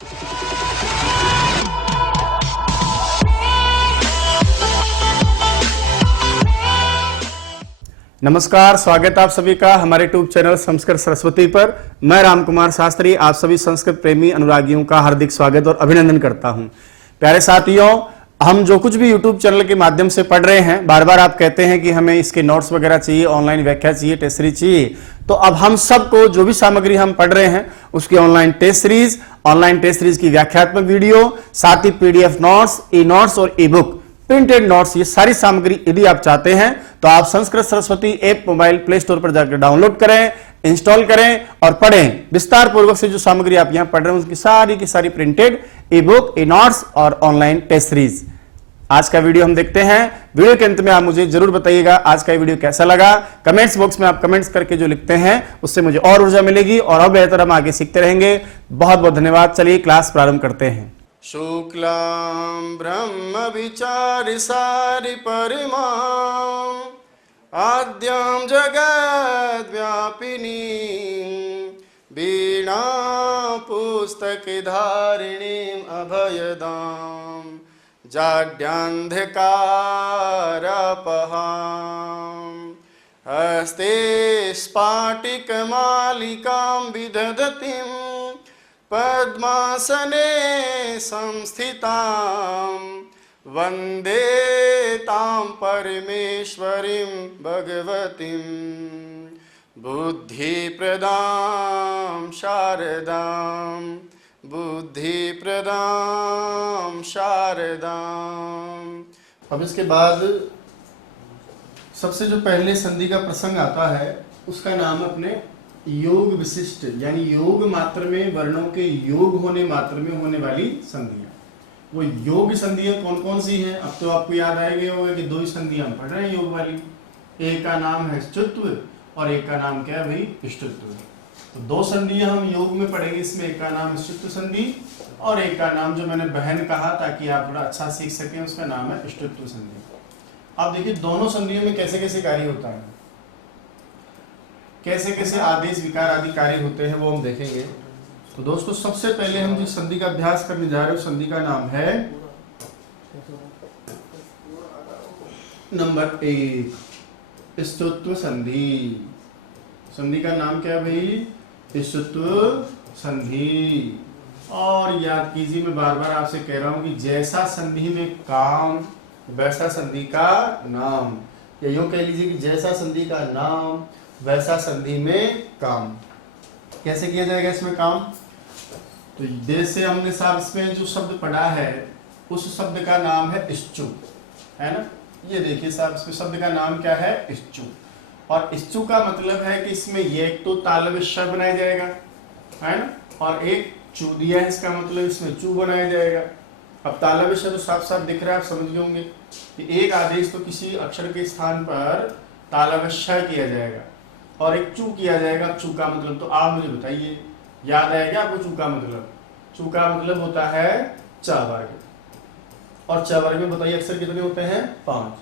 नमस्कार, स्वागत आप सभी का हमारे यूट्यूब चैनल संस्कृत सरस्वती पर। मैं राम कुमार शास्त्री आप सभी संस्कृत प्रेमी अनुरागियों का हार्दिक स्वागत और अभिनंदन करता हूं। प्यारे साथियों, हम जो कुछ भी यूट्यूब चैनल के माध्यम से पढ़ रहे हैं, बार बार आप कहते हैं कि हमें इसके नोट्स वगैरह चाहिए, ऑनलाइन व्याख्या चाहिए, टेस्ट सीरीज चाहिए। तो अब हम सबको जो भी सामग्री हम पढ़ रहे हैं उसकी ऑनलाइन टेस्ट सीरीज की व्याख्यात्मक वीडियो, साथ ही पीडीएफ नोट्स, ई नोट्स और ई बुक, प्रिंटेड नोट्स, ये सारी सामग्री यदि आप चाहते हैं तो आप Sanskrit Saraswati app mobile play store पर जाकर डाउनलोड करें, इंस्टॉल करें और पढ़ें। विस्तार पूर्वक से जो सामग्री आप यहां पढ़ रहे हैं उसकी सारी की सारी प्रिंटेड, ई बुक, ई नोट्स और ऑनलाइन टेस्ट सीरीज। आज का वीडियो हम देखते हैं। वीडियो के अंत में आप मुझे जरूर बताइएगा आज का वीडियो कैसा लगा। कमेंट्स बॉक्स में आप कमेंट्स करके जो लिखते हैं उससे मुझे और ऊर्जा मिलेगी और बेहतर हम आगे सीखते रहेंगे। बहुत बहुत धन्यवाद। चलिए क्लास प्रारंभ करते हैं। शुक्लां ब्रह्म विचारि सारि परिमां आद्यां जगद्व्यापिनीं वीणा पुस्तकधारिणीं अभयदां जाड्यान्धकारापहां हस्ते स्फाटिकमालिकां विदधतीं पद्मासने संस्थितां वन्दे तां परमेश्वरीं भगवतीं बुद्धिप्रदां शारदां अब इसके बाद सबसे जो पहले संधि का प्रसंग आता है उसका नाम अपने योग विशिष्ट, यानी योग मात्र में वर्णों के योग होने मात्र में होने वाली संधियां। वो योग संधियां कौन कौन सी हैं? अब तो आपको याद आएगा होगा कि दो ही संधियां हम पढ़ रहे हैं योग वाली। एक का नाम है ष्टुत्व और एक का नाम क्या है भाई? इष्टुत्व। तो दो संधियां हम योग में पढ़ेंगे। इसमें एक का नाम ष्टुत्व संधि और एक का नाम जो मैंने बहन कहा ताकि आप थोड़ा अच्छा सीख सकें, उसका नाम है इष्टुत्व संधि। अब देखिए दोनों संधियों में कैसे कैसे कार्य होता है, कैसे कैसे आदेश विकार आदि कार्य होते हैं, वो हम देखेंगे। तो दोस्तों सबसे पहले हम जिस संधि का अभ्यास करने जा रहे हैं उस संधि का नाम है नंबर 1 ष्टुत्व संधि। संधि का नाम क्या है भाई? ष्टुत्व संधि। और याद कीजिए, मैं बार बार आपसे कह रहा हूं कि जैसा संधि में काम वैसा संधि का नाम, या यूं कह लीजिए कि जैसा संधि का नाम वैसा संधि में काम। कैसे किया जाएगा इसमें काम? तो जैसे हमने साहब इसमें जो शब्द पढ़ा है उस शब्द का नाम है इच्छु, है ना। ये देखिए साहब, इसमें शब्द का नाम क्या है? इच्छु। और इच्छु का मतलब है कि इसमें एक तो तालव्य श बनाया जाएगा, है ना, और एक चू दिया है, इसका मतलब इसमें चू बनाया जाएगा। अब तालव्य श तो साफ साफ दिख रहा है, आप समझ गए होंगे कि एक आदेश तो किसी अक्षर के स्थान पर तालव्य श किया जाएगा और एक चू किया जाएगा। चू का मतलब तो आप मुझे बताइए, याद आएगा आपको चू का मतलब? चू का मतलब होता है च वर्ग, और च वर्ग में बताइए अक्षर कितने होते हैं? 5।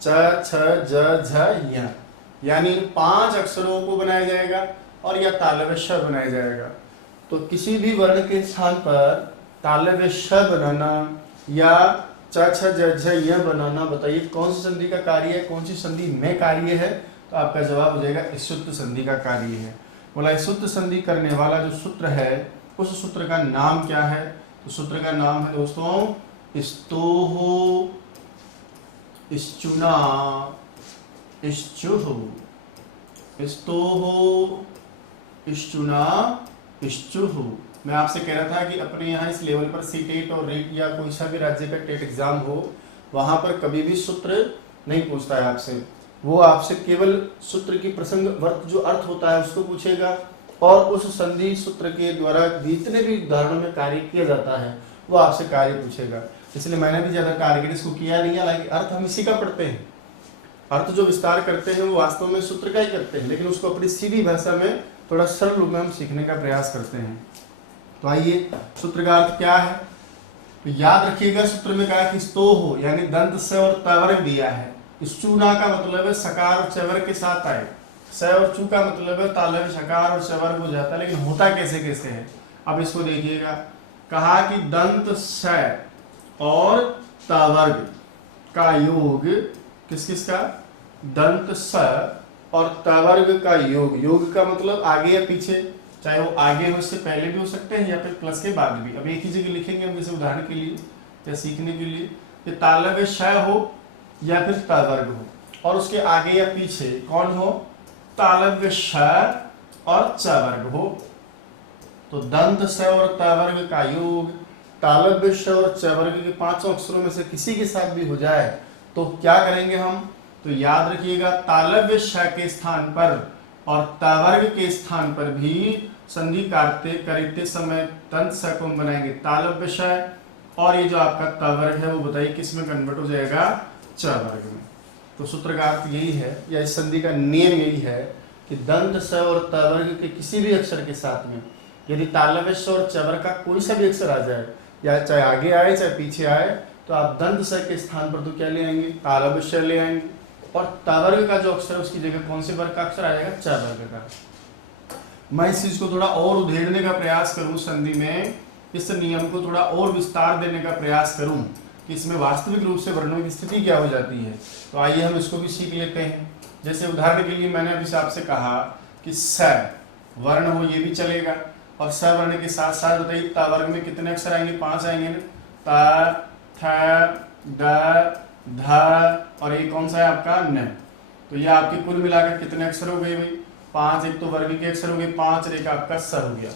च, छ, ज, झ, य, यानी 5 अक्षरों को बनाया जाएगा और या तालव्य श बनाया जाएगा। तो किसी भी वर्ण के स्थान पर तालव्य श बनाना या च, छ, ज, झ, य बनाना, बताइए कौन सी संधि का कार्य है, कौन सी संधि में कार्य है? तो आपका जवाब हो जाएगा ष्टुत्व संधि का कार्य है। बोला ष्टुत्व संधि करने वाला जो सूत्र है उस सूत्र का नाम क्या है? तो सूत्र का नाम है दोस्तों स्तोहो, इश्चुना, इश्चुः, स्तोहो, इश्चुना, इश्चुः। मैं आपसे कह रहा था कि अपने यहाँ इस लेवल पर सीटेट और रेट या कोई सा भी राज्य का टेट एग्जाम हो, वहां पर कभी भी सूत्र नहीं पूछता है आपसे। वो आपसे केवल सूत्र की प्रसंग वर्त जो अर्थ होता है उसको पूछेगा और उस संधि सूत्र के द्वारा जितने भी उदाहरणों में कार्य किया जाता है वो आपसे कार्य पूछेगा। इसलिए मैंने भी ज्यादा टारगेट इसको किया नहीं है, हालांकि अर्थ हम इसी का पढ़ते हैं। अर्थ जो विस्तार करते हैं वो वास्तव में सूत्र का ही करते हैं, लेकिन उसको अपनी सीधी भाषा में थोड़ा सरल रूप में हम सीखने का प्रयास करते हैं। तो आइए, सूत्र का अर्थ क्या है? तो याद रखिएगा, सूत्र में कहा कि स्तो हो यानी दंत से और तवर्ग दिया है। चूना का मतलब है सकार और चवर्ग के साथ आए। स और चू का मतलब है तालव्य शकार और चवर्ग हो जाता है, लेकिन होता कैसे कैसे है? अब इसको देखिएगा, कहा कि दंत स और त वर्ग का योग किस किस का, दंत स और त वर्ग का योग, योग का मतलब आगे या पीछे, चाहे वो आगे हो इससे पहले भी हो सकते हैं या फिर प्लस के बाद भी। अब एक ही जगह लिखेंगे हम, जैसे उदाहरण के लिए या सीखने के लिए कि तालव्य श हो या फिर त वर्ग हो और उसके आगे या पीछे कौन हो, तालव्य श और च वर्ग हो। तो दंत स और त वर्ग का योग तालव्य श और च वर्ग के पांचों अक्षरों में से किसी के साथ भी हो जाए तो क्या करेंगे हम, तो याद रखिएगा तालव्य श के स्थान पर और त वर्ग के स्थान पर भी संधि करते समय दंत स को हम बनाएंगे तालव्य श और ये जो आपका त वर्ग है वो बताइए किस में कन्वर्ट हो जाएगा, च वर्ग में। तो सूत्र का अर्थ यही है या इस संधि का नियम यही है कि दंत स और त वर्ग के किसी भी अक्षर के साथ में यदि तालव्य श और च वर्ग का कोई सा भी अक्षर आ जाए या चाहे आगे आए चाहे पीछे आए तो आप दंत स के स्थान पर तो क्या ले आएंगे, तालव्य श ले आएंगे और त वर्ग का जो अक्षर है उसकी जगह कौन से वर्ग का अक्षर आ जाएगा, च वर्ग का। मैं इस चीज को थोड़ा और उधेड़ने का प्रयास करूं संधि में, इस नियम को थोड़ा और विस्तार देने का प्रयास करूं कि इसमें वास्तविक रूप से वर्णों की स्थिति क्या हो जाती है। तो आइए हम इसको भी सीख लेते हैं। जैसे उदाहरण के लिए मैंने अभी आपसे कहा कि स वर्ण हो, ये भी चलेगा और स वर्ण के साथ साथ बताइए त वर्ग में कितने अक्षर आएंगे, 5 आएंगे ना, त थ द ध और ये कौन सा है आपका न। तो ये आपके कुल मिलाकर कितने अक्षर हो गए भाई, 5। एक तो वर्ग के अक्षर हो गए 5 और एक आपका स हो गया।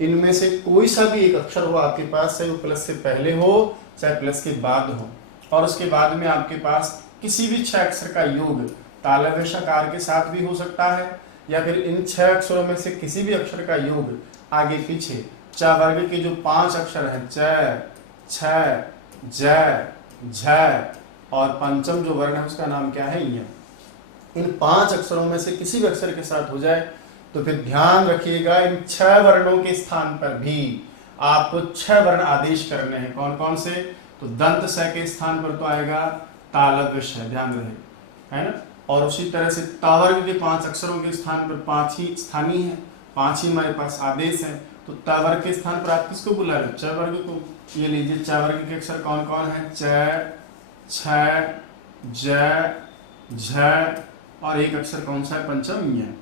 इनमें से कोई सा भी एक अक्षर हो आपके पास, चाहे वो प्लस से पहले हो चाहे प्लस के बाद हो, और उसके बाद में आपके पास किसी भी 6 अक्षर का योग तालव्य षकार के साथ भी हो सकता है या फिर इन 6 अक्षरों में से किसी भी अक्षर का योग आगे पीछे च वर्ग के जो 5 अक्षर हैं च, छ, ज, झ और पंचम जो वर्ण है उसका नाम क्या है, य। इन 5 अक्षरों में से किसी भी अक्षर के साथ हो जाए तो फिर ध्यान रखिएगा इन 6 वर्णों के स्थान पर भी आपको 6 वर्ण आदेश करने हैं। कौन कौन से, तो दंत स के स्थान पर तो आएगा तालव्य श, ध्यान रहे, है ना। और उसी तरह से त वर्ग के 5 अक्षरों के स्थान पर 5 ही स्थानीय है, 5 ही हमारे पास आदेश है। तो त वर्ग के स्थान पर आप किसको बुला रहे हो, च वर्ग को। ये लीजिए च वर्ग के अक्षर कौन कौन है, च, छ, ज, झ और एक अक्षर कौन सा है, पंचम य।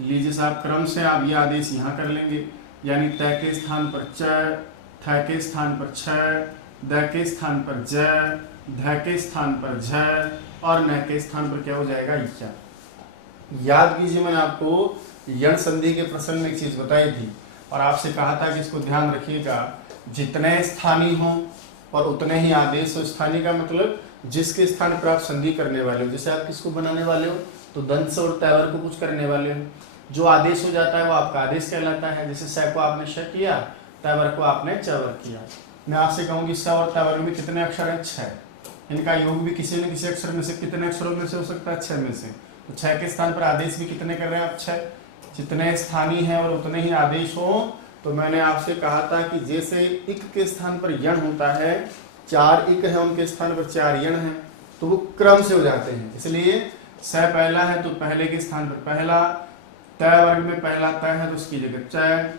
लीजिए साहब क्रम से आप ये आदेश यहाँ कर लेंगे, यानी त के स्थान पर च, थ के स्थान पर छ, द के स्थान पर ज, ध के स्थान पर झ और न के स्थान पर क्या हो जाएगा, य। याद कीजिए मैंने आपको यण संधि के प्रश्न में एक चीज बताई थी और आपसे कहा था कि इसको ध्यान रखिएगा, जितने स्थानीय हो और उतने ही आदेश हो। स्थानीय का मतलब जिसके स्थान पर आप संधि करने वाले हो, जैसे आप किसको बनाने वाले हो तो दंत स और त वर्ग को कुछ करने वाले हो, जो आदेश हो जाता है वो आपका आदेश कहलाता है। जैसे स को आपने श किया, त वर्ग को आपने च वर्ग किया। मैं आपसे कहूँगी स और त वर्ग में कितने अक्षर हैं, 6। इनका योग भी किसी न किसी अक्षर में से कितने अक्षरों में से हो सकता है, 6 में से। तो 6 के स्थान पर आदेश भी कितने कर रहे हैं आप, 6। जितने स्थानीय हैं और उतने ही आदेश हो। तो मैंने आपसे कहा था कि जैसे इक के स्थान पर यण होता है, 4 इक है उनके स्थान पर 4 यण हैं, तो वो क्रम से हो जाते हैं। इसलिए स पहला है तो पहले के स्थान पर पहला, त वर्ग में पहला त है तो उसकी जगह च,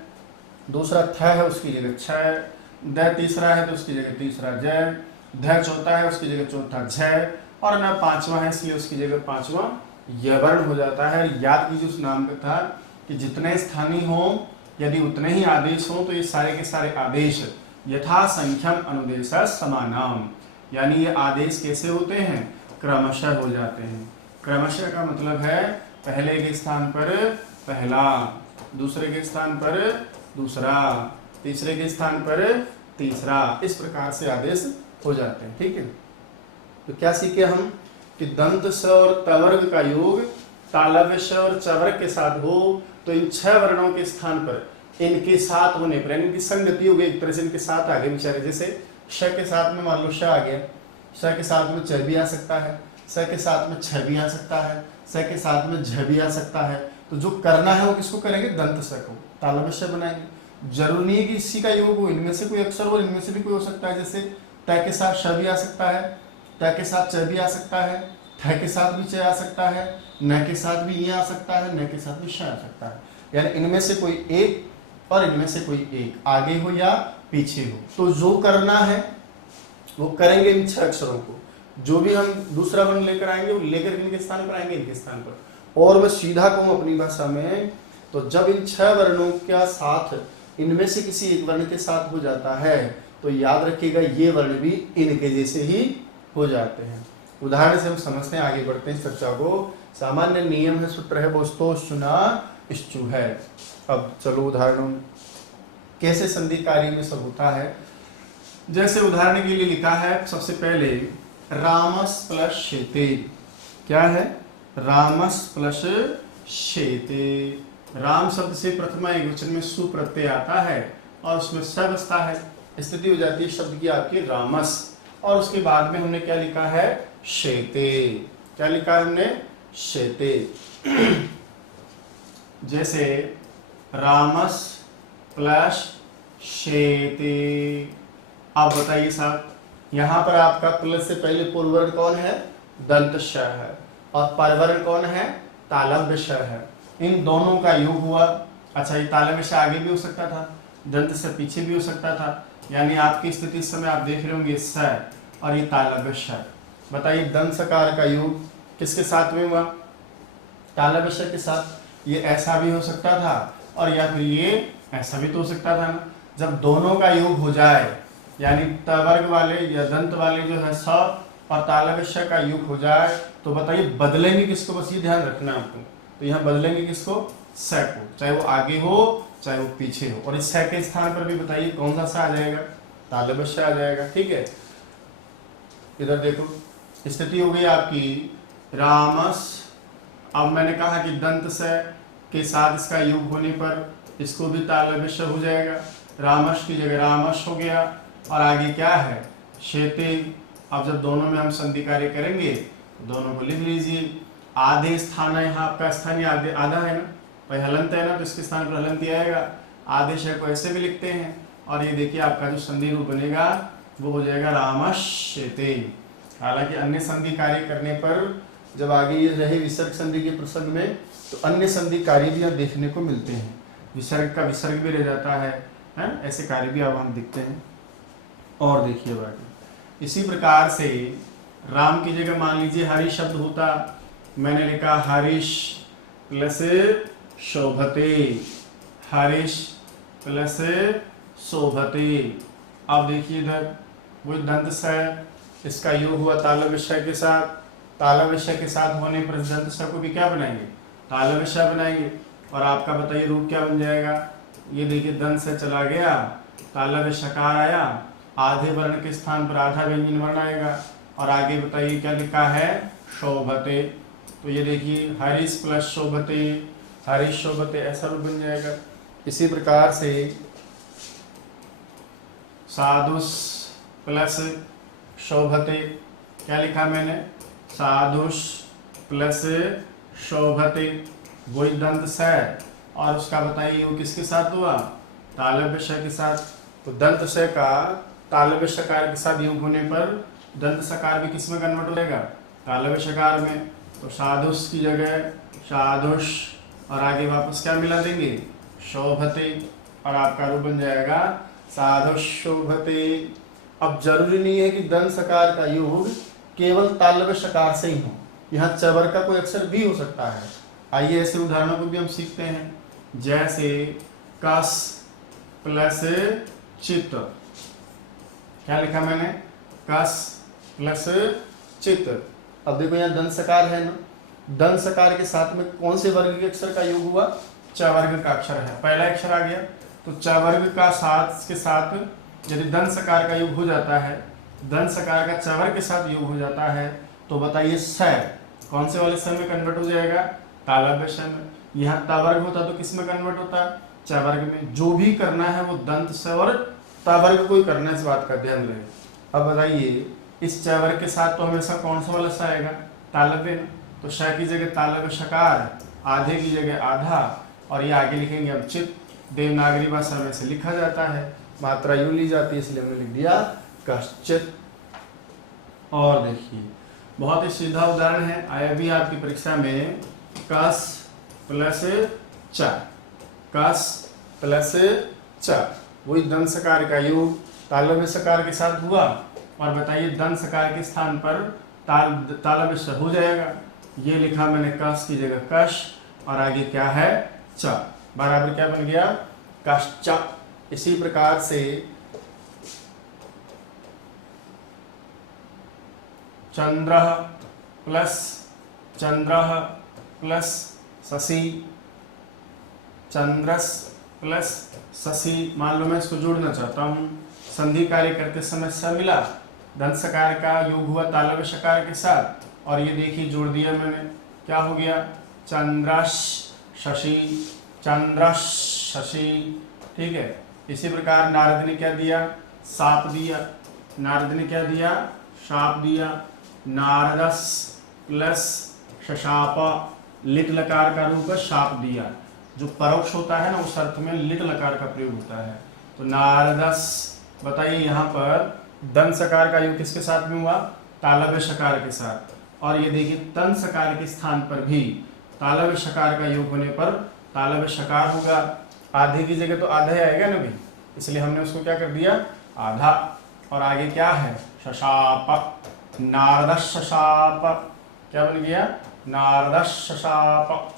दूसरा थ है उसकी जगह छ, द तीसरा है तो उसकी जगह तीसरा ज, ध चौथा है उसकी जगह चौथा झ और न 5वां है इसलिए उसकी जगह 5वां य वर्ण हो जाता है। याद कीजिए उस नाम का था कि जितने स्थानीय हो यदि उतने ही आदेश हो तो ये सारे के सारे आदेश यथा संख्यम अनुदेश समानाम, यानी ये आदेश कैसे होते हैं, क्रमशः हो जाते हैं। क्रमशः का मतलब है पहले के स्थान पर पहला, दूसरे के स्थान पर दूसरा, तीसरे के स्थान पर तीसरा, इस प्रकार से आदेश हो जाते हैं। ठीक है, तो क्या सीखे हम कि दंत स और त वर्ग का योग तालव्य श और च वर्ग के साथ हो तो इन 6 वर्णों के स्थान पर इनके साथ होने पर इनकी संगति हो गई, एक तरह से इनके साथ आगे विचारे। जैसे श के साथ में मान लो श आ गया, श के साथ में च भी आ सकता है, स के साथ में छ भी आ सकता है, स के साथ में झ भी आ सकता है। तो जो करना है वो किसको करेंगे, दंत स को, तालव्य श बनाएंगे। जरूरी नहीं है कि इसी का योग हो, इनमें से कोई अक्षर हो, इनमें से भी कोई हो सकता है। जैसे त के साथ श भी आ सकता है, त के साथ च भी आ सकता है, थ के साथ भी च आ सकता है, न के साथ भी ये आ सकता है, न के साथ भी श आ सकता है। यानी इनमें से कोई एक और इनमें से कोई एक आगे हो या पीछे हो। तो जो करना है वो करेंगे इन 6 अक्षरों को। जो भी हम दूसरा वर्ण लेकर आएंगे वो लेकर इनके स्थान पर आएंगे, इनके स्थान पर। और मैं सीधा कहूँ अपनी भाषा में, तो जब इन 6 वर्णों का साथ इनमें से किसी एक वर्ण के साथ हो जाता है तो याद रखिएगा ये वर्ण भी इनके जैसे ही हो जाते हैं। उदाहरण से हम समझते हैं, आगे बढ़ते हैं चर्चा को। सामान्य नियम है, सूत्र है, बोस्तो सुना इश्चु है। अब चलो उदाहरण कैसे संधि कार्य में सब होता है। जैसे उदाहरण के लिए लिखा है सबसे पहले रामस प्लस शेते। क्या है? रामस प्लस शेते। राम शब्द से प्रथमा एक वचन में सु प्रत्यय आता है और उसमें स बसता है। स्थिति हो जाती है शब्द की आपकी रामस, और उसके बाद में हमने क्या लिखा है? शेते। क्या लिखा है हमने? शेते। जैसे रामस प्लस शेते। अब बताइए साहब, यहाँ पर आपका प्लस से पहले पूर्ववर्ण कौन है? दंत श है, और परवर्ण कौन है? तालव्य श है। इन दोनों का योग हुआ। अच्छा, ये तालव्य श आगे भी हो सकता था, दंत से पीछे भी हो सकता था, यानी आपकी स्थिति इस समय आप देख रहे होंगे स और ये तालव्य श। बताइए दंत सकार का योग किसके साथ में हुआ? तालव्य श के साथ। ये ऐसा भी हो सकता था और या फिर ये ऐसा भी तो हो सकता था ना। जब दोनों का योग हो जाए, यानी तवर्ग वाले या दंत वाले जो है स और तालव्य श का योग हो जाए, तो बताइए बदलेंगे किसको? बस ये ध्यान रखना आपको। तो यहाँ बदलेंगे किसको? स को, चाहे वो आगे हो चाहे वो पीछे हो। और इस स के स्थान पर भी बताइए कौन सा स आ जाएगा? तालव्य श आ जाएगा। ठीक है, इधर देखो, स्थिति हो गई आपकी रामस। अब मैंने कहा कि दंत स के साथ इसका योग होने पर इसको भी तालव्य श हो जाएगा। रामश की जगह रामश हो गया, और आगे क्या है? शेते। अब जब दोनों में हम संधि कार्य करेंगे तो दोनों को लिख लीजिए। आधे स्थान है, यहाँ आपका स्थान आधा है ना, भाई हलंत है ना, तो इसके स्थान पर हलंत आएगा। आधे शय को ऐसे भी लिखते हैं, और ये देखिए आपका जो संधि रूप बनेगा वो हो जाएगा रामश्यते। हालांकि अन्य संधि कार्य करने पर जब आगे ये रहे विसर्ग संधि के प्रसंग में, तो अन्य संधि कार्य भी यहाँ देखने को मिलते हैं। विसर्ग का विसर्ग भी रह जाता है, ऐसे कार्य भी अब हम दिखते हैं। और देखिए बाकी इसी प्रकार से राम की जगह मान लीजिए हरि शब्द होता, मैंने लिखा हरीश प्लस शोभते। हरीश प्लस शोभते। अब देखिए इधर वो दंत स, इसका योग हुआ तालव्य श के साथ। तालव्य श के साथ होने पर दंत स को भी क्या बनाएंगे? तालव्य श बनाएंगे। और आपका बताइए रूप क्या बन जाएगा? ये देखिए दंत से चला गया, तालव्य शकार आया, आधे वर्ण के स्थान पर आधा व्यंजन वर्ण आएगा, और आगे बताइए क्या लिखा है? शोभते। तो ये देखिए हरीश प्लस शोभते, हरीश शोभते, ऐसा रूप बन जाएगा। इसी प्रकार से साधुष प्लस शोभते। क्या लिखा मैंने? साधुष प्लस शोभते। वही दंत स, और उसका बताइए वो किसके साथ हुआ? तालव्य श के साथ। तो दंत स का तालव्य शकार के साथ योग होने पर दंत सकार भी किस में कन्वर्ट हो जाएगा? तालव्य शकार में। तो साधुष की जगह साधुष, और आगे वापस क्या मिला देंगे? शोभते, और आपका रूप बन जाएगा साधुष शोभते। अब जरूरी नहीं है कि दंत सकार का योग केवल तालव्य शकार से ही हो, यहाँ चवर का कोई अक्षर भी हो सकता है। आइए ऐसे उदाहरणों को भी हम सीखते हैं। जैसे कस प्लस चित्त। क्या लिखा मैंने? कस प्लस चित्त। अब देखो यहाँ दंत सकार है ना, दंत सकार के साथ में कौन से वर्ग के अक्षर का योग हुआ? च वर्ग का अक्षर है, पहला अक्षर आ गया। तो च वर्ग का साथ के साथ यदि दंत सकार का योग हो जाता है, दंत सकार का च वर्ग के साथ योग हो जाता है, तो बताइए स कौन से वाले स में कन्वर्ट हो जाएगा? तालव्य श में। यहाँ ता वर्ग होता तो किस में कन्वर्ट होता? च वर्ग में। जो भी करना है वो दंत स और ता वर्ग को ही करना है, इस बात का ध्यान रहे। अब बताइए इस च वर्ग के साथ तो हमेशा कौन सा वाला स आएगा? तालव्य। तो श की जगह तालव्य शकार, आधे की जगह आधा, और ये आगे लिखेंगे हम चित। देवनागरी भाषा में से लिखा जाता है, मात्रा यूं ली जाती है, इसलिए हमने लिख दिया कश्चित। और देखिए बहुत ही सीधा उदाहरण है, आया भी आपकी परीक्षा में। कस प्लस च, कस प्लस च। वही दंत सकार का योग तालव्य सकार के साथ हुआ। और बताइए दंत सकार के स्थान पर तालव्य स हो जाएगा। ये लिखा मैंने कस की जगह कश, और आगे क्या है च, बराबर क्या बन गया कश्च। इसी प्रकार से चंद्र प्लस चंद्र प्लस शशि, चंद्रस प्लस शशि। मान लो मैं इसको जोड़ना चाहता हूँ, संधि कार्य करते समय स मिला, दंत सकार का योग हुआ तालव्य सकार के साथ, और ये देखिए जोड़ दिया मैंने, क्या हो गया चंद्रश शशि, चंद्रश शशि। ठीक है, इसी प्रकार नारद ने क्या दिया साप दिया, नारद ने क्या दिया शाप दिया। नारदस प्लस शशाप, लिट लकार का रूप शाप दिया। जो परोक्ष होता है ना उस अर्थ में लिट लकार का प्रयोग होता है। तो नारदस, बताइए यहाँ पर दंत सकार का योग किसके साथ में हुआ तालव्य सकार के साथ, और ये देखिए तंत सकार के स्थान पर भी तालव्य सकार का योग होने पर तालव्य सकार होगा। आधे की जगह तो आधा ही आएगा ना भाई, इसलिए हमने उसको क्या कर दिया आधा। और आगे क्या है शशाप, नारदश शशाप, क्या बन गया नारदश शशाप।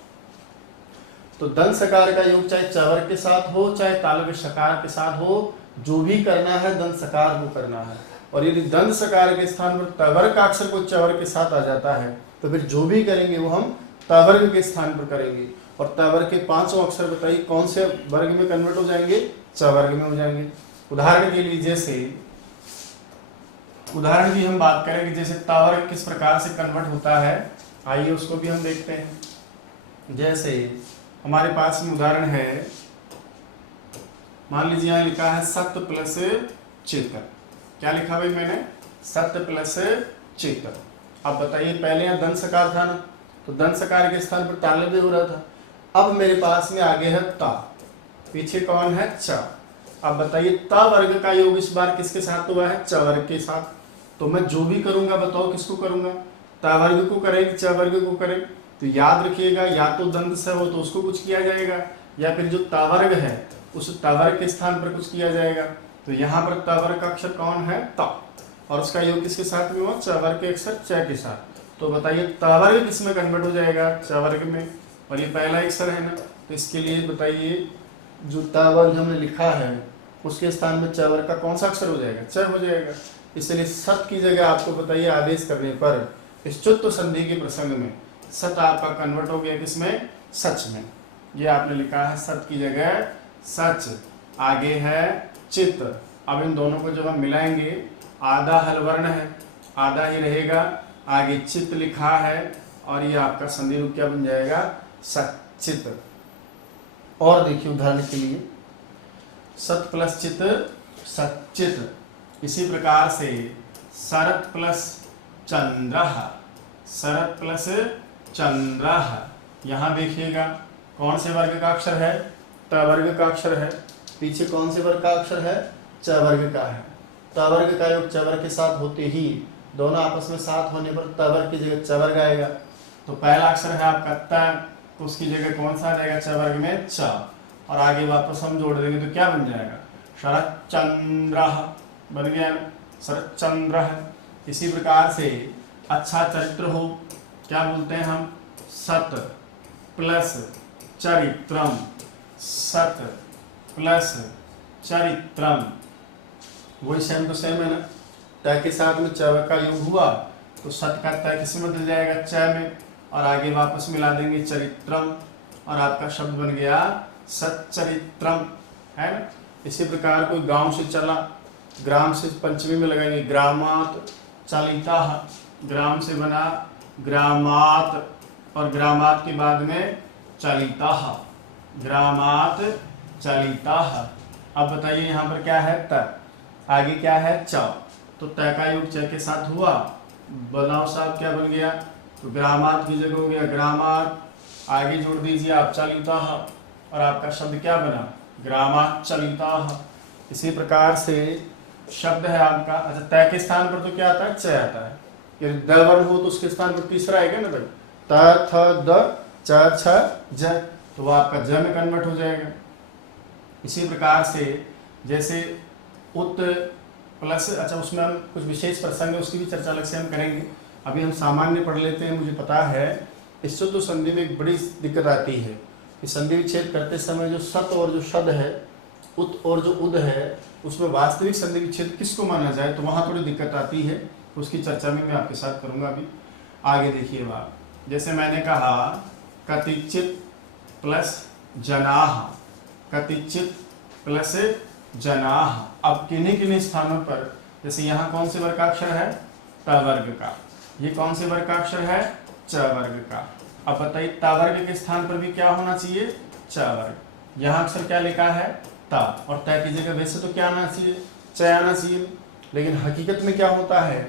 तो दंत सकार का योग चाहे चवर के साथ हो चाहे तालव्य सकार के साथ हो, जो भी करना है दंत सकार को करना है। और यदि दंत सकार के स्थान पर तवर्ग का अक्षर को चवर के साथ आ जाता है तो फिर जो भी करेंगे वो हम तवर्ग के स्थान पर करेंगे। और तवर्ग के 5 अक्षर बताइए कौन से वर्ग में कन्वर्ट हो जाएंगे चवर्ग में हो जाएंगे। उदाहरण के लिए जैसे उदाहरण की हम बात करें कि जैसे तवर्ग किस प्रकार से कन्वर्ट होता है, आइए उसको भी हम देखते हैं। जैसे हमारे पास में उदाहरण है, मान लीजिए यहाँ लिखा है सत्य प्लस चित्त। क्या लिखा भाई मैंने सत्य प्लस चित्त। अब बताइए पहले यहाँ दंत सकार था ना, तो दंत सकार के स्थान पर तालव्य हो रहा था। अब मेरे पास में आगे है ता, पीछे कौन है च। अब बताइए ता वर्ग का योग इस बार किसके साथ हुआ है च वर्ग के साथ। तो मैं जो भी करूंगा बताओ किसको करूंगा ता वर्ग को करें कि च वर्ग को करें। तो याद रखिएगा या तो दंत से हो तो उसको कुछ किया जाएगा, या फिर जो तावर्ग है उस तावर्ग के स्थान पर कुछ किया जाएगा। तो यहाँ पर तावर्ग का अक्षर कौन है ता, और उसका योग किसके साथ में हुआ च वर्ग के अक्षर च के साथ। तो बताइए तावर्ग किस में कन्वर्ट हो जाएगा च वर्ग में, और ये पहला अक्षर है ना, तो इसके लिए बताइए जो तावर्ग हमने लिखा है उसके स्थान में च वर्ग का कौन सा अक्षर हो जाएगा च हो जाएगा। इसलिए सत की जगह आपको बताइए आदेश करने पर इस चुत्व संधि के प्रसंग में सत आपका कन्वर्ट हो गया किसमें सच में। ये आपने लिखा है सत की जगह सच, आगे है चित्त। अब इन दोनों को जब हम मिलाएंगे आधा हल वर्ण है आधा ही रहेगा, आगे चित्त लिखा है और ये आपका संधि रूप क्या बन जाएगा सचित। और देखिए उदाहरण के लिए सत प्लस चित सचित। इसी प्रकार से शरत प्लस चंद्र, शरत प्लस चंद्र। यहाँ देखिएगा कौन से वर्ग का अक्षर है त वर्ग का अक्षर है, पीछे कौन से वर्ग का अक्षर है च वर्ग का है। त वर्ग का योग च वर्ग के साथ होते ही दोनों आपस में साथ होने पर त वर्ग की जगह च वर्ग आएगा। तो पहला अक्षर है आपका त, तो उसकी जगह कौन सा आ जाएगा च वर्ग में च, और आगे वापस हम जोड़ देंगे तो क्या बन जाएगा शरत चंद्र बन गया ना, शरत चंद्र है। इसी प्रकार से अच्छा चरित्र हो क्या बोलते हैं हम सत प्लस चरित्रम, सत प्लस चरित्रम, वही सेम टू सेम है ना। त के साथ में च का योग हुआ तो सत का त किस में बदल जाएगा च में, और आगे वापस मिला देंगे चरित्रम, और आपका शब्द बन गया सच्चरित्रम है ना। इसी प्रकार कोई गांव से चला, ग्राम से पंचमी में लगाएंगे ग्रामात चालिता, ग्राम से बना ग्रामात, और ग्रामात के बाद में चालिता, ग्रामात चालिता। अब बताइए यहाँ पर क्या है त, आगे क्या है च, तो त का योग च के साथ हुआ, बनाओ साहब क्या बन गया तो ग्रामात की जगह हो गया ग्रामात, आगे जोड़ दीजिए आप चालिता, और आपका शब्द क्या बना ग्रामात चालिता। इसी प्रकार से शब्द है आपका, अच्छा त के स्थान पर तो क्या आता है च आता है, यदि द वर्ण हो तो उसके स्थान पर तीसरा आएगा ना भाई त थ द च छ ज, तो वो आपका ज में कन्वर्ट हो जाएगा। इसी प्रकार से जैसे उत प्लस, अच्छा उसमें हम कुछ विशेष प्रसंग है उसकी भी चर्चा अलग से हम करेंगे। अभी हम सामान्य पढ़ लेते हैं। मुझे पता है इससे तो संधि में एक बड़ी दिक्कत आती है कि संधि विच्छेद करते समय जो सत और जो शद है, उत और जो उद है, उसमें वास्तविक संधि विच्छेद किसको माना जाए, तो वहाँ थोड़ी दिक्कत आती है। उसकी चर्चा में मैं आपके साथ करूँगा। अभी आगे देखिए बात, जैसे मैंने कहा कतिचित प्लस जनाह, कतिचित प्लस जनाह। अब किन्हीं किन्हीं स्थानों पर, जैसे यहाँ कौन से वर्ग का अक्षर है, त वर्ग का, ये कौन से वर्ग का अक्षर है, च वर्ग का। अब बताइए त वर्ग के स्थान पर भी क्या होना चाहिए, च वर्ग। यहाँ अक्षर क्या लिखा है, त, और त की जगह वैसे तो क्या आना चाहिए, च आना चाहिए। लेकिन हकीकत में क्या होता है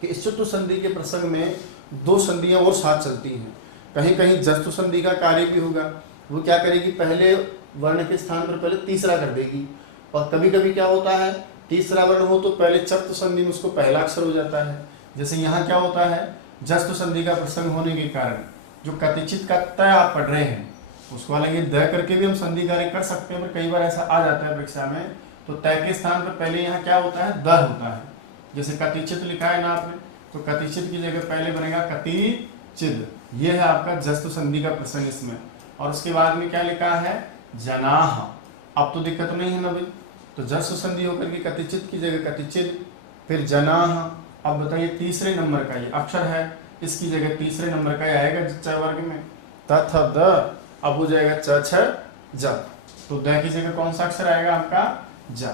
कि इस चतुर्थ संधि के प्रसंग में दो संधियां और साथ चलती हैं। कहीं कहीं जस्तु संधि का कार्य भी होगा, वो क्या करेगी, पहले वर्ण के स्थान पर पहले तीसरा कर देगी। और कभी कभी क्या होता है, तीसरा वर्ण हो तो पहले चतुर्थ संधि में उसको पहला अक्षर हो जाता है। जैसे यहाँ क्या होता है, जस्तु संधि का प्रसंग होने के कारण जो कतिचित का त आप पढ़ रहे हैं उसको हालांकि द करके भी हम संधि कार्य कर सकते हैं, पर कई बार ऐसा आ जाता है परीक्षा में, तो तय के स्थान पर पहले यहाँ क्या होता है, द होता है। जैसे कतिचित लिखा है ना आपने, तो कतिचित की जगह पहले बनेगा कतिचिद। ये है आपका जस्तु संधि का प्रसंग इसमें। और उसके बाद में क्या लिखा है, जनाह। अब तो दिक्कत नहीं है ना भाई, तो जस्तु संधि होकर के कतिचित की जगह कतिचिद, फिर जनाह। अब बताइए तीसरे नंबर का ये अक्षर है, इसकी जगह तीसरे नंबर का आएगा च वर्ग में, त थ द। अब हो जाएगा च छ ज, तो द की जगह कौन सा अक्षर आएगा आपका, ज।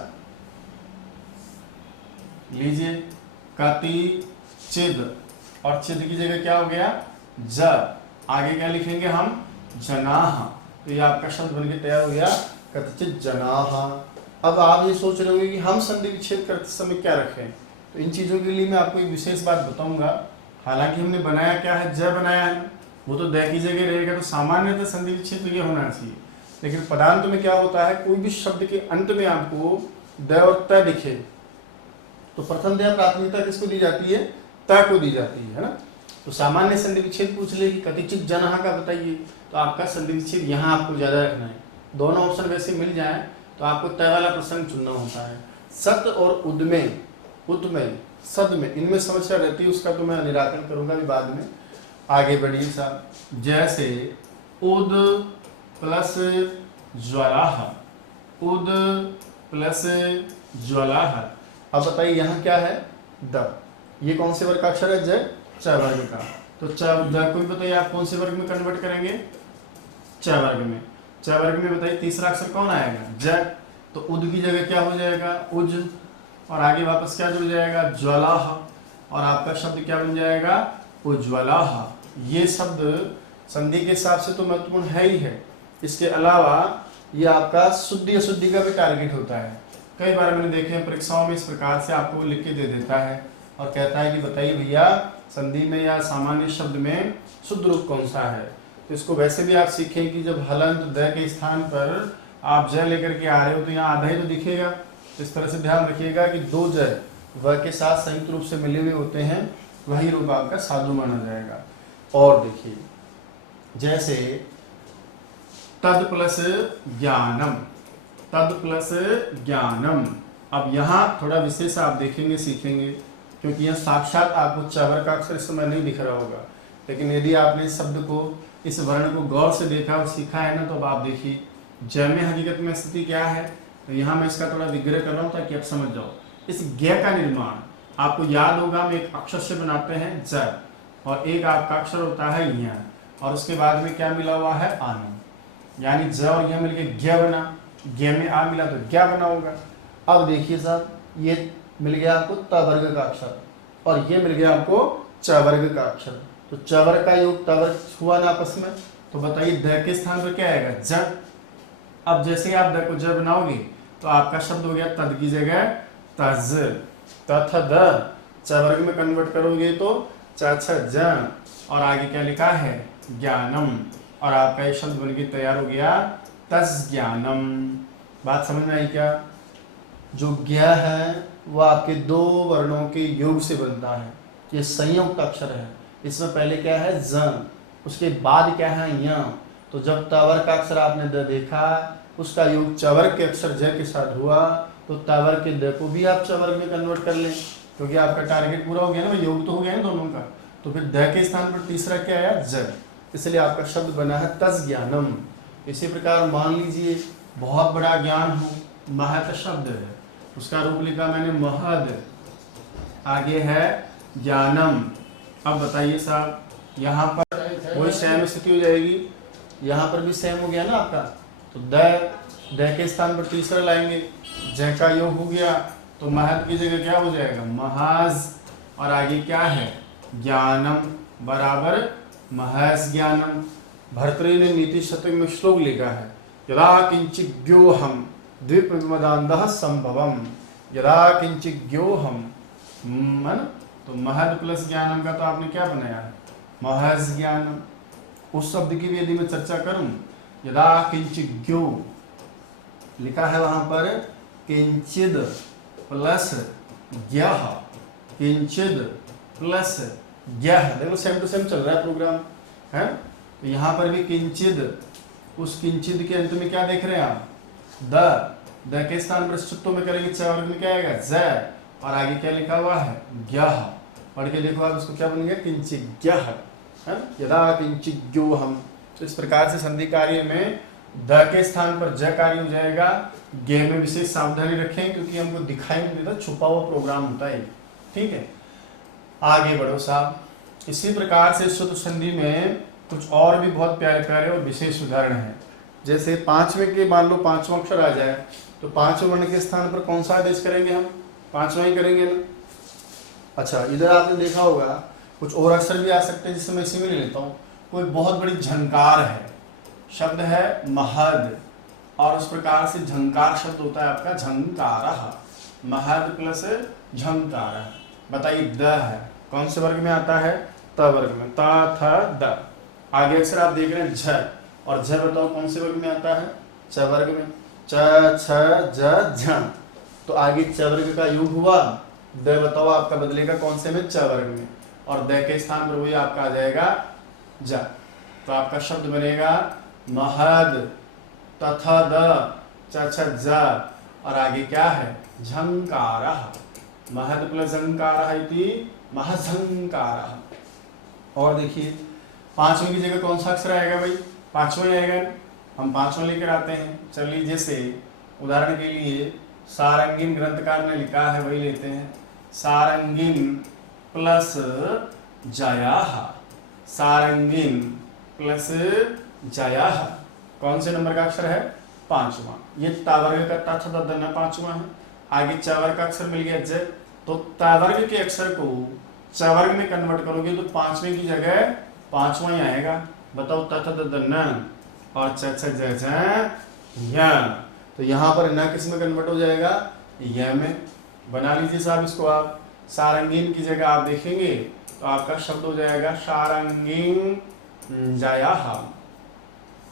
लीजिए कति चिद, और चिद की जगह क्या हो गया, ज। आगे क्या लिखेंगे हम, जनाह। तो ये आपका शब्द बन के तैयार हो गया, कतिचित जनाह। अब आप ये सोच रहे होंगे कि हम संधि विच्छेद करते समय क्या रखें, तो इन चीज़ों के लिए मैं आपको एक विशेष बात बताऊंगा। हालांकि हमने बनाया क्या है, ज बनाया है, वो तो द की जगह रहेगा, तो सामान्यतः संधि विच्छेद तो ये होना चाहिए। लेकिन पदांत में क्या होता है, कोई भी शब्द के अंत में आपको द और त दिखे तो प्रथम दया प्राथमिकता किसको दी जाती है, त को दी जाती है ना। तो सामान्य संधि विच्छेद पूछ ले कि कतिचित जनाह का बताइए, तो आपका संधि विच्छेद यहाँ आपको ज्यादा रखना है। दोनों ऑप्शन वैसे मिल जाए तो आपको तय वाला प्रसंग चुनना होता है। सत और उद में, उत में, सद में, इनमें समस्या रहती है, उसका तो मैं निराकरण करूंगा भी बाद में। आगे बढ़िए साहब, जैसे उद प्लस ज्वालाह, उद प्लस ज्वालाह। अब बताइए यहाँ क्या है, द। ये कौन से वर्ग का अक्षर है, ज, च वर्ग का। तो च द को भी बताइए आप कौन से वर्ग में कन्वर्ट करेंगे, च वर्ग में। च वर्ग में बताइए तीसरा अक्षर कौन आएगा, ज। तो उद की जगह क्या हो जाएगा, उज, और आगे वापस क्या जुड़ जाएगा, ज्वालाह, और आपका शब्द क्या बन जाएगा, उज्ज्वलाह। ये शब्द संधि के हिसाब से तो महत्वपूर्ण है ही है। इसके अलावा ये आपका शुद्धि अशुद्धि का भी टारगेट होता है। कई बार मैंने देखे हैं परीक्षाओं में इस प्रकार से आपको लिख के दे देता है और कहता है कि बताइए भैया संधि में या सामान्य शब्द में शुद्ध रूप कौन सा है। तो इसको वैसे भी आप सीखें कि जब हलंत द के स्थान पर आप ज लेकर के आ रहे हो तो यहाँ आधा ही तो दिखेगा। इस तरह से ध्यान रखिएगा कि दो ज व के साथ संयुक्त रूप से मिले हुए होते हैं, वही रूप आपका साधु माना जाएगा। और देखिए जैसे तद प्लस ज्ञानम, तद प्लस ज्ञानम। अब यहाँ थोड़ा विशेष आप देखेंगे सीखेंगे, क्योंकि यहाँ साक्षात आपको चवर का अक्षर इस समय नहीं दिख रहा होगा, लेकिन यदि आपने इस शब्द को, इस वर्ण को गौर से देखा और सीखा है ना, तो अब आप देखिए जय में हकीकत में स्थिति क्या है। तो यहाँ मैं इसका थोड़ा विग्रह कर रहा हूँ ताकि आप समझ जाओ। इस ज्ञ का निर्माण आपको याद होगा, हम एक अक्षर से बनाते हैं ज, और एक आपका अक्षर होता है यह, और उसके बाद में क्या मिला हुआ है, आन, यानी ज और यह मिलकर ज्ञ बना, ज्ञ में आ मिला तो क्या बना होगा। अब देखिए साहब, ये मिल गया आपको त वर्ग का अक्षर और ये मिल गया आपको च वर्ग का अक्षर। तो च वर्ग का योग त वर्ग हुआ ना आपस में। तो बताइए द के स्थान पर क्या आएगा, ज। अब जैसे आप द को ज बनाओगे तो आपका शब्द हो गया तद की जगह तज, तथ द। च वर्ग में कन्वर्ट करोगे तो च छ ज, और आगे क्या लिखा है, ज्ञानम, और आपका ये शब्द बनके तैयार हो गया तस् ज्ञानम। बात समझ में आई क्या। जो ज्ञ है वह आपके दो वर्णों के योग से बनता है, ये संयुक्त अक्षर है। इसमें पहले क्या है, ज, उसके बाद क्या है, य। तो जब तवर का अक्षर आपने द देखा, उसका योग चवर्ग के अक्षर ज के साथ हुआ तो तवर्ग के द को भी आप चवर्ग में कन्वर्ट कर लें, क्योंकि आपका टारगेट पूरा हो गया ना, योग तो हो गया है दोनों का। तो फिर द के स्थान पर तीसरा क्या आया, ज, इसलिए आपका शब्द बना है तस् ज्ञानम। इसी प्रकार मान लीजिए बहुत बड़ा ज्ञान हो, महत शब्द है, उसका रूप लिखा मैंने महद, आगे है ज्ञानम। अब बताइए साहब, यहाँ पर वही सेम स्थिति हो जाएगी, यहाँ पर भी सेम हो गया ना आपका। तो द के स्थान पर तीसरा लाएंगे, ज का योग हो गया तो महद की जगह क्या हो जाएगा, महाज, और आगे क्या है, ज्ञानम बराबर महज ज्ञानम। भर्तृ ने नीति शतक में श्लोक लिखा है, यदा किंचित ज्ञोहम द्वीप विमदांधः संभवम, यदा किंचित ज्ञोहम, मन तो महद प्लस ज्ञानम का तो आपने क्या बनाया है, महज ज्ञानम। उस शब्द की भी यदि मैं चर्चा करूं, यदा किंचित ज्ञो लिखा है वहां पर, किंचिद प्लस ज्ञः, किंचिद प्लस ज्ञः, देखो सेम टू सेम चल रहा है प्रोग्राम है। तो यहाँ पर भी किंचिद, उस किंचिद के अंत में क्या देख रहे हैं आप, द के स्थान पर सुत्तों में करेंगे, च वर्ग में क्या आएगा, ज, और आगे क्या लिखा हुआ है, ज्ञः। पढ़ के देखो आप इसको, क्या बन गया, किंचित ज्ञः, यदा किंचित ज्ञोहम। तो इस प्रकार से संधि कार्य में द के स्थान पर ज कार्य हो जाएगा। गे में विशेष सावधानी रखें क्योंकि हमको दिखाई नहीं देता, छुपा हुआ प्रोग्राम होता है, ठीक है। आगे बढ़ो साहब। इसी प्रकार से सूत्र संधि में कुछ और भी बहुत प्यारे प्यारे और विशेष उदाहरण हैं। जैसे पांचवें के मान लो पांचवा अक्षर आ जाए तो पांचवें वर्ण के स्थान पर कौन सा आदेश करेंगे, हम पांचवा ही करेंगे ना। अच्छा, इधर आपने देखा होगा कुछ और अक्षर भी आ सकते हैं, जिससे मैं इसी में ले लेता हूँ। कोई बहुत बड़ी झंकार है, शब्द है महद, और उस प्रकार से झंकार शब्द होता है आपका झंकार, महद प्लस झंकार। बताइए द है, कौन से वर्ग में आता है, त वर्ग में, ता था द। आगे अक्षर आप देख रहे हैं झ, और झ बताओ कौन से वर्ग में आता है, च वर्ग में, च छ ज झ। तो आगे च वर्ग का योग हुआ, द बताओ आपका बदलेगा कौन से में, च वर्ग में, और द के स्थान पर वही आपका आ जाएगा ज। तो आपका शब्द बनेगा महद तथा द च छ ज, और आगे क्या है, झंकार, महद प्लस झंकार इति महझंकार। और देखिए पांचवें की जगह कौन सा अक्षर आएगा भाई, पांचवें आएगा, हम पांचवें लेकर आते हैं। चलिए जैसे उदाहरण के लिए सारंगीन ग्रंथकार ने लिखा है वही लेते हैं, सारंगीन प्लस जयाह, सारंगीन प्लस जयाह, कौन से नंबर का अक्षर है, पांचवा। ये तावर्ग का ता था द पांचवा है। आगे चवर्ग का अक्षर मिल गया ज, तो तावर्ग के अक्षर को चवर्ग में कन्वर्ट करोगे तो पांचवें की जगह पांचवा ही आएगा। बताओ त थ द न और च छ ज झ य, तो यहाँ पर न किस में कन्वर्ट हो जाएगा, य में। बना लीजिए साहब इसको आप, सारंगीन की जगह आप देखेंगे तो आपका शब्द हो जाएगा सारंगीन जयाह,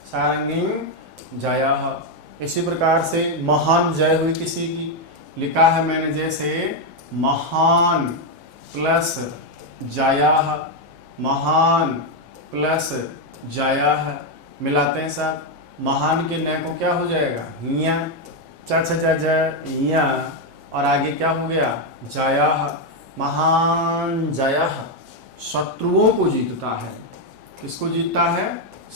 सारंगीन जयाह। इसी प्रकार से महान जय हुई किसी की, लिखा है मैंने जैसे महान प्लस जयाह, महान प्लस जयाह, मिलाते हैं साहब। महान के न को क्या हो जाएगा, हिया, च छ ज ज या, और आगे क्या हो गया, जयाह, महान जयाह। शत्रुओं को जीतता है, किसको जीतता है,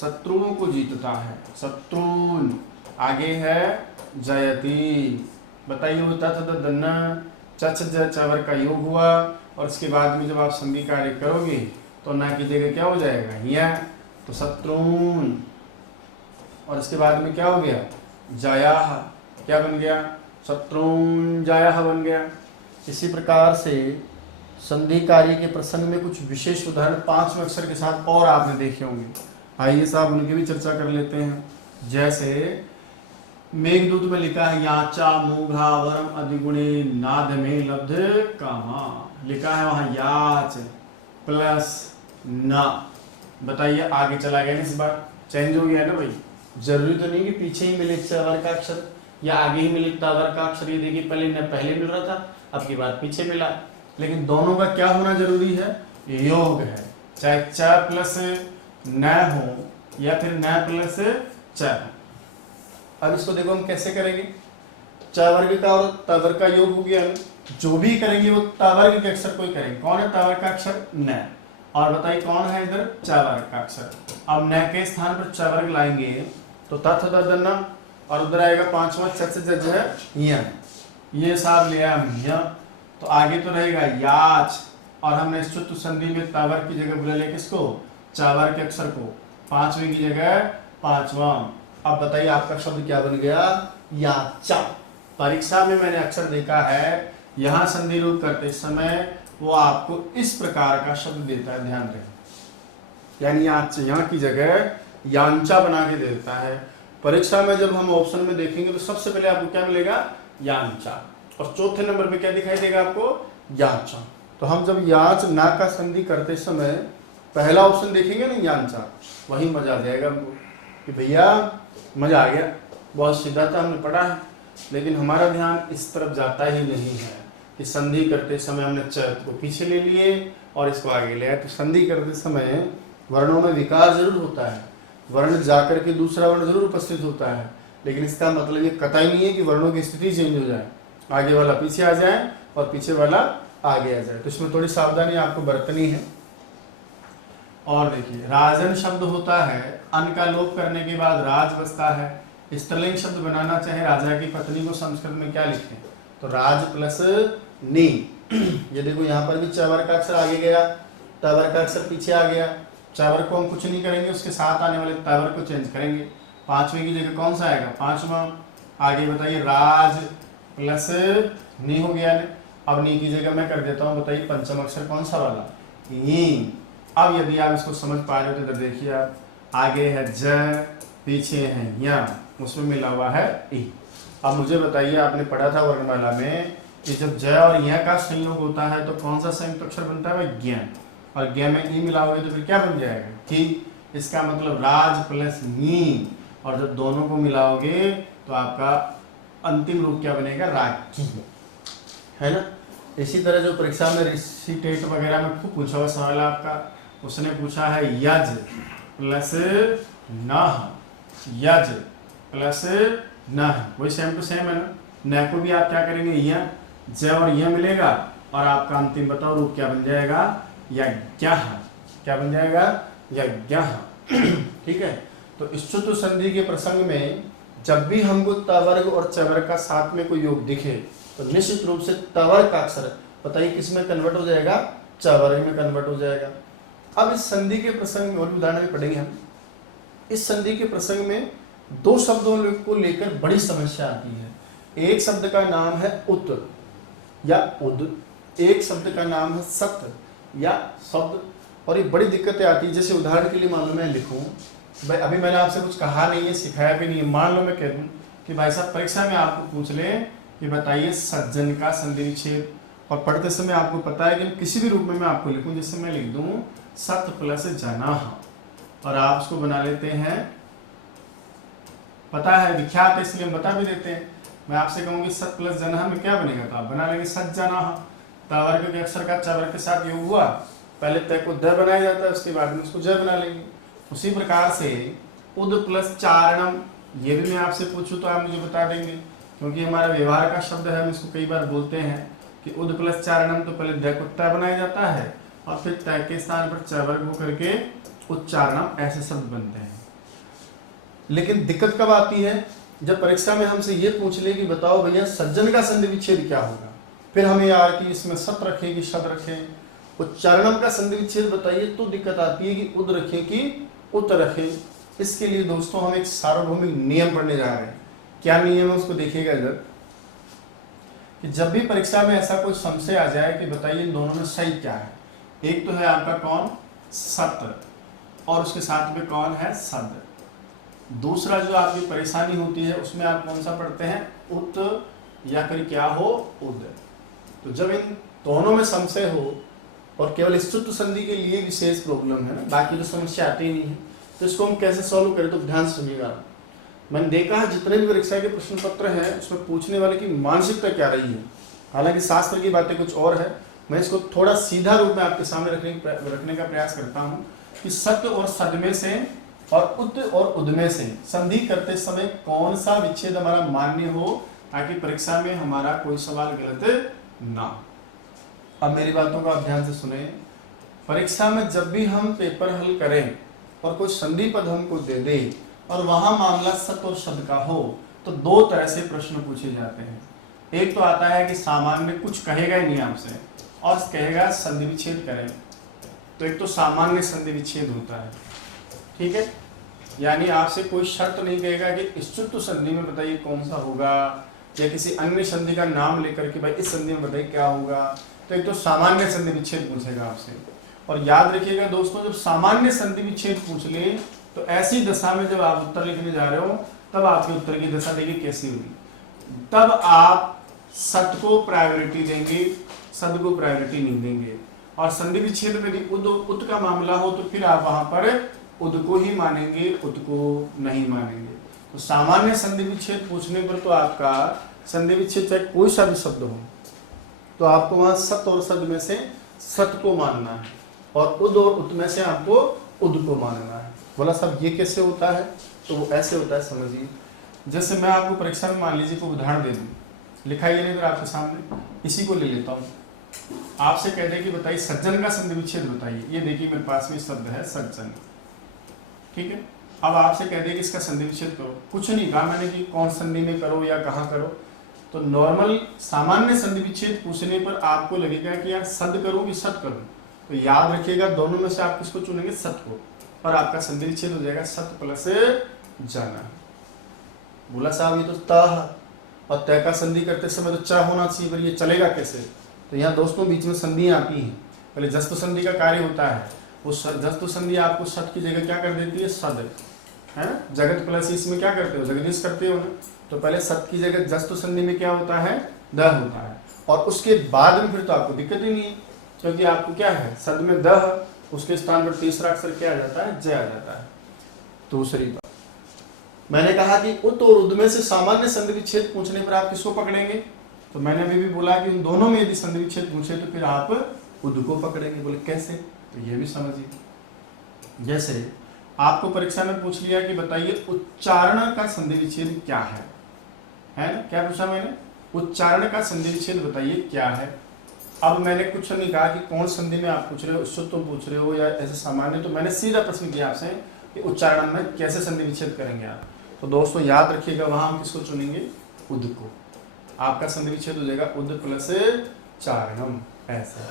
शत्रुओं को जीतता है, शत्रुन। आगे है जयती। बताइए वो तथ दन्न च छ ज चवर का योग हुआ, और इसके बाद में जब आप संधि कार्य करोगे तो ना की जगह क्या हो जाएगा, यह, तो शत्रुन। और इसके बाद में क्या हो गया, जयाह, क्या बन गया, शत्रुन जयाह बन गया। इसी प्रकार से संधि कार्य के प्रसंग में कुछ विशेष उदाहरण पांचवें अक्षर के साथ और आपने देखे होंगे। आइए साहब उनकी भी चर्चा कर लेते हैं। जैसे मेघदूत में लिखा है याचा मूघा वरम अधिगुणे नाद में लब्ध कामा, लिखा है वहां याच प्लस ना। बताइए आगे चला गया, इस बार चेंज हो गया ना भाई। जरूरी तो नहीं कि पीछे ही मिले चवर का अक्षर या आगे ही मिले तवर का अक्षर। ये देखिए पहले न पहले मिल रहा था, अब की बार पीछे मिला, लेकिन दोनों का क्या होना जरूरी है, योग है। चाहे च प्लस न हो या फिर न प्लस च। अब इसको देखो हम कैसे करेंगे, चवर्ग का और तवर्ग का योग हो गया, जो भी करेंगे वो तवर्ग के अक्षर को ही करेंगे। कौन है तवर्ग का अक्षर? न। और बताइए कौन है इधर? चवर्ग का अक्षर। अब न के स्थान पर चवर्ग लाएंगे तो तथ ददन, और उधर आएगा पांचवा च से जज है य, ये साहब लिया हम, तो आगे तो रहेगा याच, और हमने स्तुत संधि में तवर्ग की जगह बुला लिया किसको? चवर्ग के अक्षर को, पांचवें की जगह पांचवा। अब बताइए आपका शब्द क्या बन गया? याचा। परीक्षा में मैंने अक्षर देखा है, यहाँ संधि रूप करते समय वो आपको इस प्रकार का शब्द देता है, ध्यान रखें, यानी यहाँ की जगह यांचा बना के देता है। परीक्षा में जब हम ऑप्शन में देखेंगे तो सबसे पहले आपको क्या मिलेगा? यांचा, और चौथे नंबर पे क्या दिखाई देगा आपको? यांचा। तो हम जब याच ना का संधि करते समय पहला ऑप्शन देखेंगे ना यांचा, वही मजा आ जाएगा हमको कि भैया मजा आ गया, बहुत सीधा था, हमने पढ़ा है, लेकिन हमारा ध्यान इस तरफ जाता ही नहीं है कि संधि करते समय हमने च को पीछे ले लिए और इसको आगे ले आए। तो संधि करते समय वर्णों में विकार जरूर होता है, वर्ण जाकर के दूसरा वर्ण जरूर उपस्थित होता है, लेकिन इसका मतलब ये कतई नहीं है कि वर्णों की स्थिति चेंज हो जाए, आगे वाला पीछे आ जाए और पीछे वाला आगे आ जाए। तो इसमें थोड़ी सावधानी आपको बरतनी है। और देखिए राजन शब्द होता है, अन का लोप करने के बाद राज बचता है। स्त्रीलिंग शब्द बनाना चाहे राजा की पत्नी को संस्कृत में क्या लिखें? तो राज प्लस नी। ये देखो यहाँ पर भी चवर का अक्षर आगे गया, तवर का अक्षर पीछे आ गया। चवर को हम कुछ नहीं करेंगे, उसके साथ आने वाले तवर को चेंज करेंगे। पांचवें की जगह कौन सा आएगा? पांचवा। आगे बताइए राज प्लस नी हो गया। अब नी की जगह मैं कर देता हूँ, बताइए पंचम अक्षर कौन सा वाला? ई। अब यदि आप इसको समझ पा रहे हो तो इधर देखिए आप, आगे है ज, पीछे है या, उसमें मिला हुआ है ई। अब मुझे बताइए, आपने पढ़ा था वर्णमाला में कि जब ज और य का संयोग होता है तो कौन सा संयुक्त अक्षर बनता है? ज्ञ। और ज्ञ में ई मिलाओगे तो फिर क्या बन जाएगा? कि। इसका मतलब राज प्लस नी, और जब दोनों को मिलाओगे तो आपका अंतिम रूप क्या बनेगा? राखी, है ना। इसी तरह जो परीक्षा में ऋषि टेट वगैरह में खूब पूछा हुआ सवाल आपका, उसने पूछा है यज प्लस नह, यज प्लस नह, वही सेम टू सेम है ना। न को भी आप क्या करेंगे? य, ज और य मिलेगा, और आपका अंतिम बताओ रूप क्या बन जाएगा? यज्ञः। क्या बन जाएगा? यज्ञः। ठीक है। तो स्तुत संधि के प्रसंग में जब भी हमको तवर्ग और चवर्ग का साथ में कोई योग दिखे तो निश्चित रूप से तवर्ग का अक्षर बताइए किस में कन्वर्ट हो जाएगा? चवर्ग में कन्वर्ट हो जाएगा। अब इस संधि के प्रसंग में और उदाहरण भी पढ़ेंगे हम। इस संधि के प्रसंग में दो शब्दों को लेकर बड़ी समस्या आती है। एक शब्द का नाम है उत या उद, एक शब्द का नाम है सत या शब्द, और ये बड़ी दिक्कतें आती है। जैसे उदाहरण के लिए मान लो मैं लिखूं, भाई अभी मैंने आपसे कुछ कहा नहीं है, सिखाया भी नहीं है, मान लो मैं कह दूं कि भाई साहब परीक्षा में आपको पूछ ले कि बताइए सज्जन का संधि विच्छेद, और पढ़ते समय आपको पता है कि किसी भी रूप में मैं आपको लिखूं, जैसे मैं लिख दूं सत प्लस जनाह, और आप उसको बना लेते हैं, पता है विख्यात है इसलिए हम बता भी देते हैं। मैं आपसे कहूंगी सत प्लस जनाह में क्या बनेगा, तो आप बना लेंगे सज्जनाह। तवर्ग के अक्षर का चवर्ग के साथ योग हुआ, पहले तय को द बनाया जाता है, उसके बाद में उसको ज बना लेंगे। उसी प्रकार से उद प्लस चारणम, ये भी मैं आपसे पूछूं तो आप मुझे बता देंगे, क्योंकि हमारा व्यवहार का शब्द है, हम इसको कई बार बोलते हैं कि उद प्लस चारणम, तो पहले द को तय बनाया जाता है और फिर तय के स्थान पर चवर्ग हो करके उच्चारणम, ऐसे शब्द बनते हैं। लेकिन दिक्कत कब आती है? जब परीक्षा में हमसे ये पूछ ले कि बताओ भैया सज्जन का संधि विच्छेद क्या होगा, फिर हमें यार कि इसमें सत रखें कि शब्द रखें, उच्चारणम का संधि विच्छेद बताइए, तो दिक्कत आती है कि उद रखें कि उत रखें। इसके लिए दोस्तों हम एक सार्वभौमिक नियम पढ़ने जा रहे हैं। क्या नियम है उसको देखिएगा इधर, कि जब भी परीक्षा में ऐसा कोई संशय आ जाए कि बताइए इन दोनों में सही क्या है, एक तो है आपका कौन? सत, और उसके साथ में कौन है? सद। दूसरा जो आपकी परेशानी होती है उसमें आप कौन सा पढ़ते हैं? उत या फिर क्या हो? उद। तो जब इन दोनों में संशय हो, और केवल स्तुत संधि के लिए विशेष प्रॉब्लम है ना, बाकी तो समस्या आती ही नहीं है, तो इसको हम कैसे सॉल्व करें? तो ध्यान से सुनिएगा। मैंने देखा है जितने भी परीक्षा के प्रश्न पत्र हैं उसमें पूछने वाले की मानसिकता क्या रही है, हालांकि शास्त्र की बातें कुछ और है, मैं इसको थोड़ा सीधा रूप में आपके सामने रखने का प्रयास करता हूँ कि सत्य और सद में से और उत और उद में से संधि करते समय कौन सा विच्छेद हमारा मान्य हो, ताकि परीक्षा में हमारा कोई सवाल गलत ना। अब मेरी बातों का आप ध्यान से सुने। परीक्षा में जब भी हम पेपर हल करें और कोई संधि पद हमको दे दे और वहां मामला सत और शब्द का हो, तो दो तरह से प्रश्न पूछे जाते हैं। एक तो आता है कि सामान्य कुछ कहेगा ही नहीं आपसे और कहेगा संधि विच्छेद करें, तो एक तो सामान्य संधि विच्छेद होता है, ठीक है, यानी आपसे कोई शर्त नहीं कहेगा कि इष्टुत्व संधि में बताइए कौन सा होगा, या किसी अन्य संधि का नाम लेकर के भाई इस संधि में बताइए क्या होगा। तो एक तो सामान्य संधि विच्छेद पूछेगा आपसे। और याद रखिएगा दोस्तों, जब सामान्य संधि विच्छेद पूछ ले तो ऐसी दशा में जब आप उत्तर लिखने जा रहे हो तब आपके उत्तर की दशा देखिए कैसी होगी। तब आप सत को प्रायोरिटी देंगे, सद को प्रायोरिटी नहीं देंगे। और संधि विच्छेद में यदि उद का मामला हो तो फिर आप वहां पर उद को ही मानेंगे, उद को नहीं मानेंगे। तो सामान्य संधि विच्छेद पूछने पर तो आपका संधि विच्छेद चाहे कोई सा भी शब्द हो तो आपको वहां सत और सद में से सत को मानना है और उद और उत में से आपको उद को मानना है। बोला साहब ये कैसे होता है? तो वो ऐसे होता है, समझिए। जैसे मैं आपको परीक्षा में मान लीजिए कोई उदाहरण दे दूं, लिखाइए नहीं तो आपके सामने, इसी को ले लेता हूँ। आपसे कह दे कि बताइए सज्जन का संधि विच्छेद बताइए। ये देखिए मेरे पास में शब्द है सज्जन, ठीक है। अब आपसे कह दे कि इसका संधि विच्छेद करो, कुछ नहीं कहा मैंने कि कौन संधि में करो या कहाँ करो। तो नॉर्मल सामान्य संधि विच्छेद पूछने पर आपको लगेगा कि यार सद करूं कि सत करूं। तो याद रखिएगा दोनों में से आप किसको चुनेंगे? सत को। और आपका संधि विच्छेद हो जाएगा सत प्लस जाना। बोला साहब ये तो तह और तय का संधि करते समय तो च होना चाहिए, पर ये चलेगा कैसे? तो यहाँ दोस्तों बीच में संधियां आती हैं। पहले जस्तु संधि का कार्य होता है, वो जस्तु संधि आपको सत की जगह क्या कर देती है? सद है। जगत प्लस इसमें क्या करते हो? जगदीश करते हो ना। तो पहले सत की जगह जस्तु संधि में क्या होता है? दह होता है। और उसके बाद में फिर तो आपको दिक्कत ही नहीं है, क्योंकि आपको क्या है? सद में दह, उसके स्थान पर तीसरा अक्षर क्या आ जाता है? ज आ जाता है। दूसरी बात मैंने कहा कि उत और उद में से सामान्य संधि विच्छेद पूछने पर आप किसको पकड़ेंगे? तो मैंने अभी भी बोला कि उन दोनों में यदि संधि विच्छेद पूछे तो फिर आप उद को पकड़ेंगे। बोले कैसे? तो ये भी समझिए। जैसे आपको परीक्षा में पूछ लिया कि बताइए उच्चारण का संधि विच्छेद क्या है ना? क्या पूछा मैंने? उच्चारण का संधि विच्छेद बताइए क्या है। अब मैंने कुछ नहीं कहा कि कौन संधि में आप पूछ रहे हो, शुद्ध पूछ रहे हो या ऐसे सामान्य। तो मैंने सीधा प्रश्न किया आपसे कि उच्चारण में कैसे संधि विच्छेद करेंगे आप। तो दोस्तों याद रखिएगा वहां हम किसको चुनेंगे? उद को। आपका संधि विच्छेद हो जाएगा उद प्लस चारणम, ऐसा।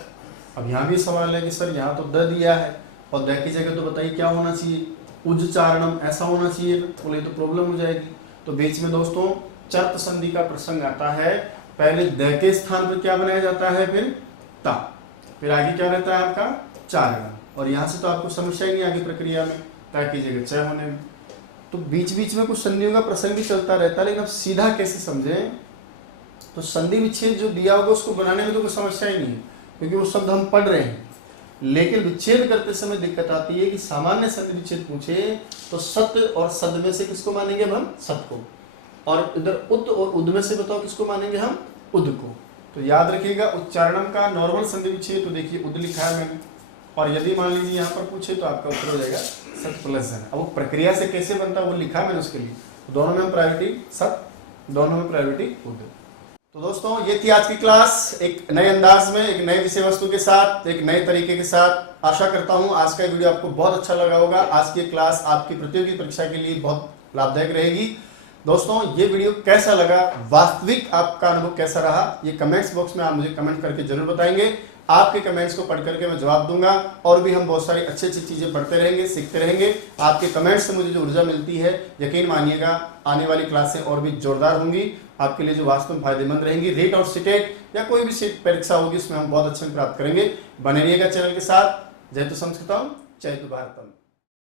अब यहाँ भी सवाल है कि सर यहाँ तो द दिया है और द की जगह तो बताइए क्या होना चाहिए? उच्चारणम ऐसा होना चाहिए। बोले तो प्रॉब्लम हो जाएगी। तो बीच में दोस्तों चर्त संधि का प्रसंग आता है। पहले द के स्थान पर क्या बनाया जाता है? फिर ता, फिर आगे क्या रहता है आपका? चारणम। और यहाँ से तो आपको समस्या ही नहीं आगे प्रक्रिया में, ता की जगह च होने में। तो बीच बीच में कुछ संधियों का प्रसंग भी चलता रहता है, लेकिन अब सीधा कैसे समझें? तो संधि विच्छेद जो दिया होगा उसको बनाने में तो कोई समस्या ही नहीं है, क्योंकि वो शब्द हम पढ़ रहे हैं। लेकिन विच्छेद करते समय दिक्कत आती है कि सामान्य संधि विच्छेद पूछे तो सत्य और सद में से किसको मानेंगे हम? सत को। और इधर उद और उद में से बताओ किसको मानेंगे हम? उद को। तो याद रखिएगा उच्चारणम का नॉर्मल संधि विच्छेद तो देखिए उद लिखा है मैंने। और यदि मान लीजिए यहाँ पर पूछे तो आपका उत्तर हो जाएगा सत प्लस जन। अब वो प्रक्रिया से कैसे बनता है वो लिखा मैंने उसके लिए। तो दोनों में हम प्रायोरिटी सत, दोनों में प्रायोरिटी उद। तो दोस्तों ये थी आज की क्लास, एक नए अंदाज में, एक नए विषय वस्तु के साथ, एक नए तरीके के साथ। आशा करता हूँ आज का वीडियो आपको बहुत अच्छा लगा होगा। आज की क्लास आपकी प्रतियोगी परीक्षा के लिए बहुत लाभदायक रहेगी। दोस्तों ये वीडियो कैसा लगा, वास्तविक आपका अनुभव कैसा रहा, ये कमेंट्स बॉक्स में आप मुझे कमेंट करके जरूर बताएंगे। आपके कमेंट्स को पढ़ करके मैं जवाब दूंगा और भी हम बहुत सारी अच्छी अच्छी चीजें पढ़ते रहेंगे, सीखते रहेंगे। आपके कमेंट्स से मुझे जो ऊर्जा मिलती है, यकीन मानिएगा आने वाली क्लासें और भी जोरदार होंगी, आपके लिए जो वास्तव में फायदेमंद रहेंगी। रीट और सीटेट या कोई भी सीट परीक्षा होगी उसमें हम बहुत अच्छे प्राप्त करेंगे। बने रहिएगा चैनल के साथ। जय तो संस्कृतम, जय तो भारतम।